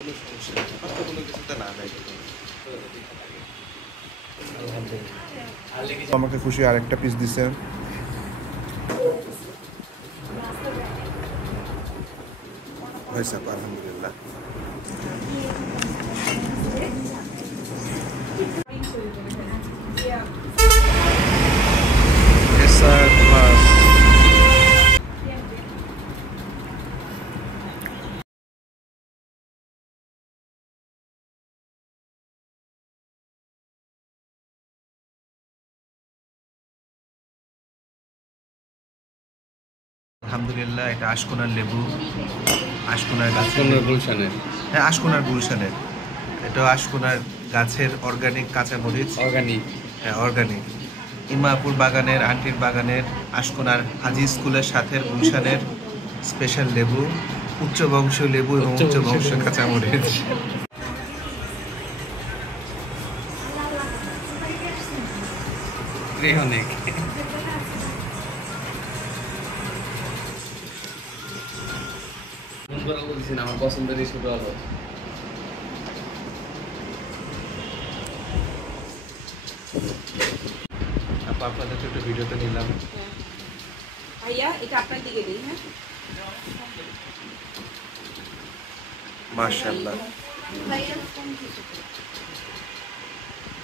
কোনো সমস্যা নেই, আমার তো কোনো কিছুতে না নাই। আমাকে খুশি আরেকটা পিস দিছে। হয়েছে আলহামদুলিল্লাহ। আলহামদুলিল্লাহ, এটা আশকোনার লেবু, আশকোনার গাছের গুলশানের। হ্যাঁ, আশকোনার গুলশানের। এটা আশকোনার গাছের অর্গানিক কাঁচামরিচ, হ্যাঁ অর্গানিক। ইমাপুর বাগানের, আন্টির বাগানের, আশকোনার হাজি স্কুলের সাথে গুলশানের স্পেশাল লেবু, উচ্চ বংশীয় লেবু এবং উচ্চ বংশীয় কাঁচামরিচ। অনেক আমার পছন্দের ছোট আলো। আপনাদের একটু ভিডিওতে নিলাম। ভাইয়া এটা আপনার দিকে দিই। হ্যাঁ, মাশাআল্লাহ। ভাইয়া ফোন কিছু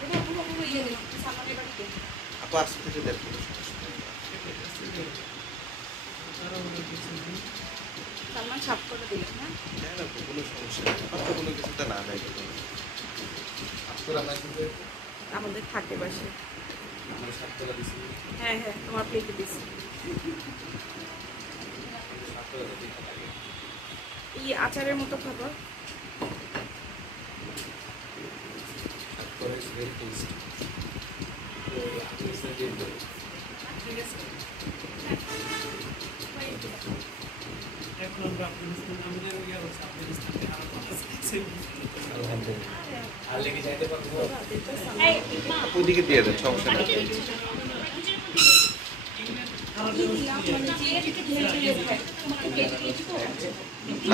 এটা পুরো পুরো ইয়ে দিন সামনে বাড়িতে আপা আসতে থেকে দেখুন। সালমান ছাপ করে দিলেন। হ্যাঁ, না কোনো সমস্যা নেই, আমার তো কোনো কিছুতে না নাই। আমাদের থাকে বাসে। হ্যাঁ হ্যাঁ, তোমার প্লেটে দিছি। এই আচারের মতো খাবার। ওইদিকে দিয়ে দেন, সমস্যা নেই।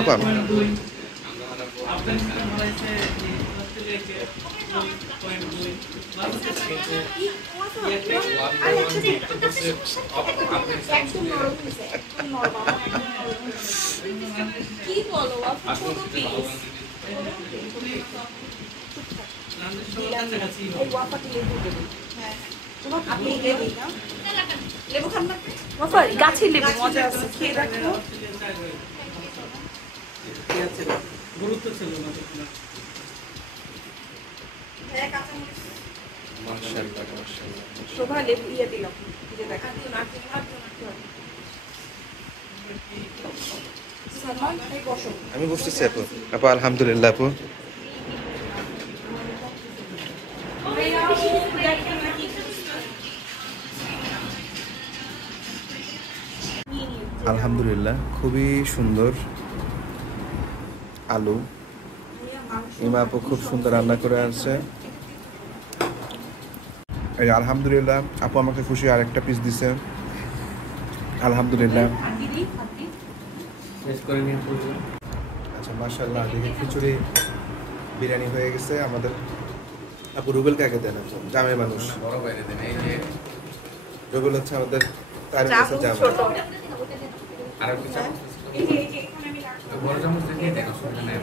আপা কি বলো লেবু খান না? গাছের লেবু মজা আছে, খেয়ে দেখো। গুরুত্ব ছিল না। মাশাআল্লাহ মাশাআল্লাহ। শোভা লেবু ইয়ে দিলাম। আমি বুঝতেছি আপু। আপু আলহামদুলিল্লাহ আপু। আলহামদুলিল্লাহ, খুবই সুন্দর আলু। ইমা আপু খুব সুন্দর রান্না করে আসছে। এই আলহামদুলিল্লাহ, আপু আমাকে খুশি আরেকটা পিস দিছে। আলহামদুলিল্লাহ। আচ্ছা মাশাআল্লাহ, দেখি খিচুড়ি বিরিয়ানি হয়ে গেছে আমাদের। আপু রুবেল কাকে দেন? জামাই মানুষ, বড় বাইরে দেন। এই যে রুবেল হচ্ছে আমাদের তার কাছে জামাই। আর একটা চামচ, বড় চামচ দিয়ে দেন, অসুবিধা নেই।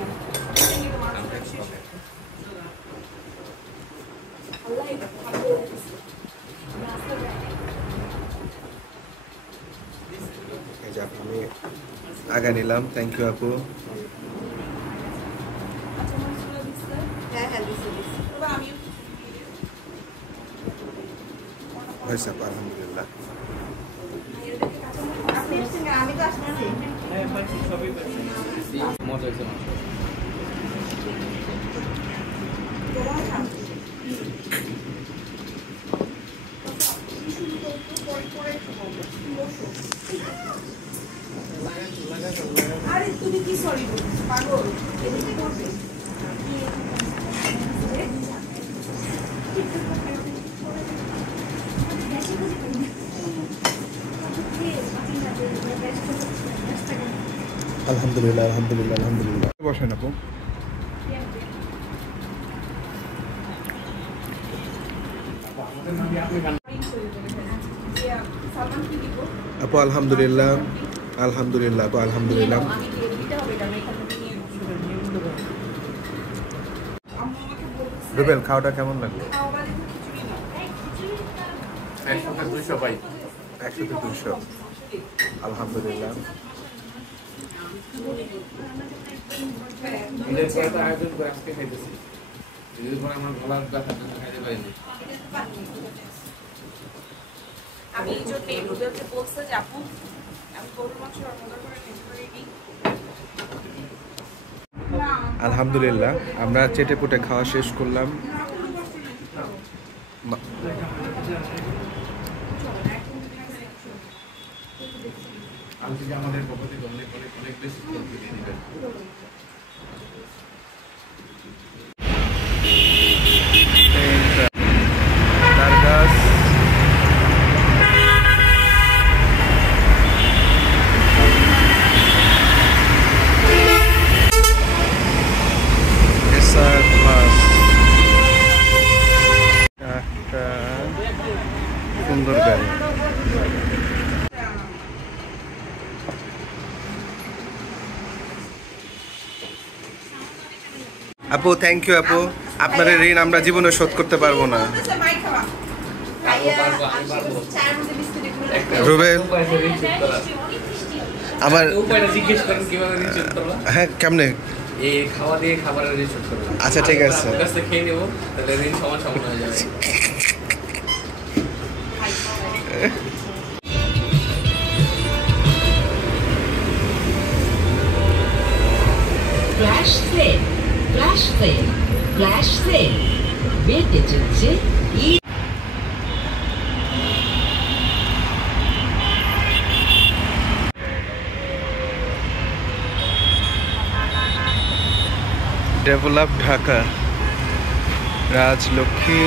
এই যে আপু আমি আগা নিলাম। থ্যাংক ইউ আপু। হয়েছে আপু আলহামদুলিল্লাহ। মজা হয়েছে মাংস। আরে তুমি কি সরি বলছো পাগল? এদিকে করবে আলহামদুলিল্লাহ আলহামদুলিল্লাহ আলহামদুলিল্লাহ। বসেন আপু। আপু আলহামদুলিল্লাহ, আলহামদুলিল্লাহ আপু, আলহামদুলিল্লাহ। রুবেল, খাওয়াটা কেমন লাগলো? 100-200 পাই। 100-200, আলহামদুলিল্লাহ। ঈদের পরে তো আয়োজন করে আজকে খাইতেছি। ঈদের পরে আমার গলার ব্যথা খাইতে পারিনি। আমি এই জন্য রুবেলকে বলছে যে আপু আমি গরুর মাংস অর্ডার করে নিই। আলহামদুলিল্লাহ আমরা চেটে পুটে খাওয়া শেষ করলাম। আমি যে আমাদের পক্ষ থেকে অনেক অনেক অনেক বেশি দিয়ে দিবেন। সুন্দর গাড়ি। আপু থ্যাংক ইউ আপু, আপনার ঋণ আমরা জীবনে শোধ করতে পারবো না। রুবেল আমার জিজ্ঞেস করেন কিভাবে ঋণ শোধ করবো? হ্যাঁ কেমনে? এই খাওয়া দিয়ে খাবারের ঋণ শোধ করবো। আচ্ছা ঠিক আছে, ওর কাছ থেকে খেয়ে নেবো, তাহলে ঋণ সমান সমান হয়ে যাবে। Flash sell, flash sell, flash sell বেঁধে চলছে ডেভেলপ ঢাকা, রাজলক্ষ্মী।